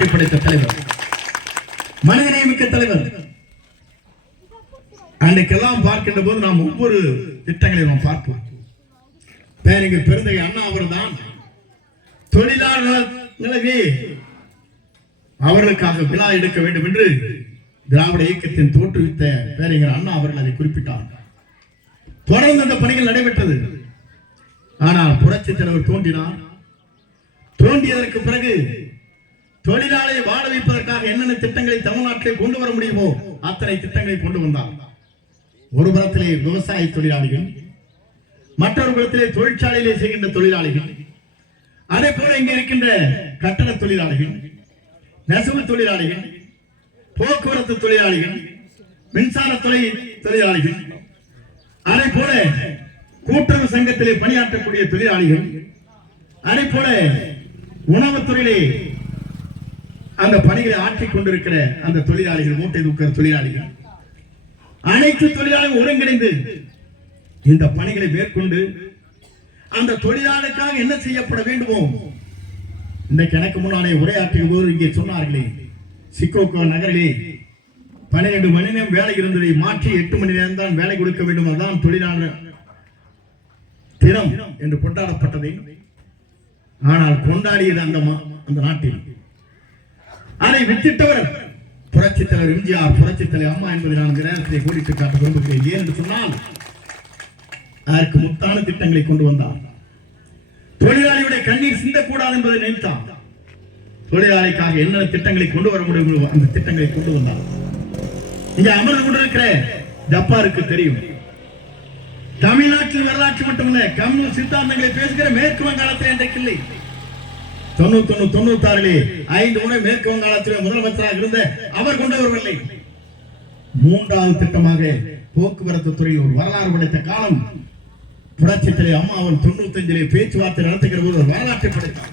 வரலாற்றை படைத்த தலைவர், மனிதநேயமிக்க தலைவர். அன்றைக்கெல்லாம் பார்க்கின்ற போது நாம் ஒவ்வொரு திட்டங்களை நாம் பார்ப்போம். பேரறிஞர் பெருந்தகை அண்ணா அவர்தான் தொழிலாளர் நிலவே அவர்களுக்காக விழா எடுக்க வேண்டும் என்று திராவிட இயக்கத்தின் தோற்றுவித்த பேரறிஞர் அண்ணா அவர்கள் அதை குறிப்பிட்டார். தொடர்ந்து அந்த பணிகள் நடைபெற்றது. ஆனால் புரட்சி தலைவர் தோன்றினார். தோன்றியதற்கு பிறகு தொழிலாளரை வாழ வைப்பதற்காக என்னென்ன திட்டங்களை தமிழ்நாட்டிலே கொண்டு வர முடியுமோ அத்தனை திட்டங்களை கொண்டு வந்தார். ஒரு புறத்திலே விவசாய தொழிலாளிகள், மற்றொரு புறத்திலே தொழிற்சாலையிலே செய்கின்ற தொழிலாளிகள், அதே போல இங்கே இருக்கின்ற கட்டட தொழிலாளிகள், நெசவு தொழிலாளிகள், போக்குவரத்து தொழிலாளிகள், மின்சார தொழிலாளிகள், அதே போல கூட்டுறவு சங்கத்திலே பணியாற்றக்கூடிய தொழிலாளிகள், அதே போல உணவுத்துறையிலே அந்த பணிகளை ஆற்றிக் கொண்டிருக்கிற அந்த தொழிலாளிகள், மூட்டை தூக்கிற தொழிலாளிகள், அனைத்து தொழிலாளர்கள் ஒருங்கிணைந்து இந்த பணிகளை மேற்கொண்டு அந்த தொழிலாளருக்காக என்ன செய்யப்பட வேண்டுமோ, இன்றைக்கு எனக்கு முன்னாலே உரையாற்றிய போது இங்கே சொன்னார்களே, சிக்கோகோ நகரிலே 12 மணி நேரம் வேலை இருந்ததை மாற்றி 8 மணி நேரம் தான் வேலை கொடுக்க வேண்டும், அதுதான் தொழிலாளர் தினம் என்று கொண்டாடப்பட்டதை. ஆனால் கொண்டாடியது அந்த நாட்டில் அதை வித்திட்டவர் புரட்சி தலைவர் எம்ஜிஆர், புரட்சி தலைவர் அம்மா என்பதை நான் இந்த நேரத்தை கோடிட்டு காட்ட விரும்புகிறேன். ஏன் என்று சொன்னால் அதற்கு முத்தான திட்டங்களை கொண்டு வந்தார். தொழிலாளியுடைய கண்ணீர் சிந்தக்கூடாது என்பதை நினைத்தார். தொழிலாளிக்காக என்னென்ன திட்டங்களை கொண்டு வர முடியும் அந்த திட்டங்களை கொண்டு வந்தார். இங்க அமர்ந்து கொண்டிருக்கிற ஜப்பாருக்கு தெரியும், தமிழ்நாட்டில் வரலாற்று மட்டுமல்ல கம்யூனிஸ்ட் சித்தாந்தங்களை பேசுகிற மேற்கு வங்காளத்தில் இன்றைக்கு இல்லை. 96 5 முறை மேற்கு வங்காளத்தில் முதலமைச்சராக இருந்த அவர் கொண்டு வரவில்லை. 3வது திட்டமாக போக்குவரத்து துறையில் ஒரு வரலாறு படைத்த காலம் புரட்சி தலைவர் அம்மா அவர் 95 பேச்சுவார்த்தை நடத்துகிற போது ஒரு வரலாற்றை படைத்தார்.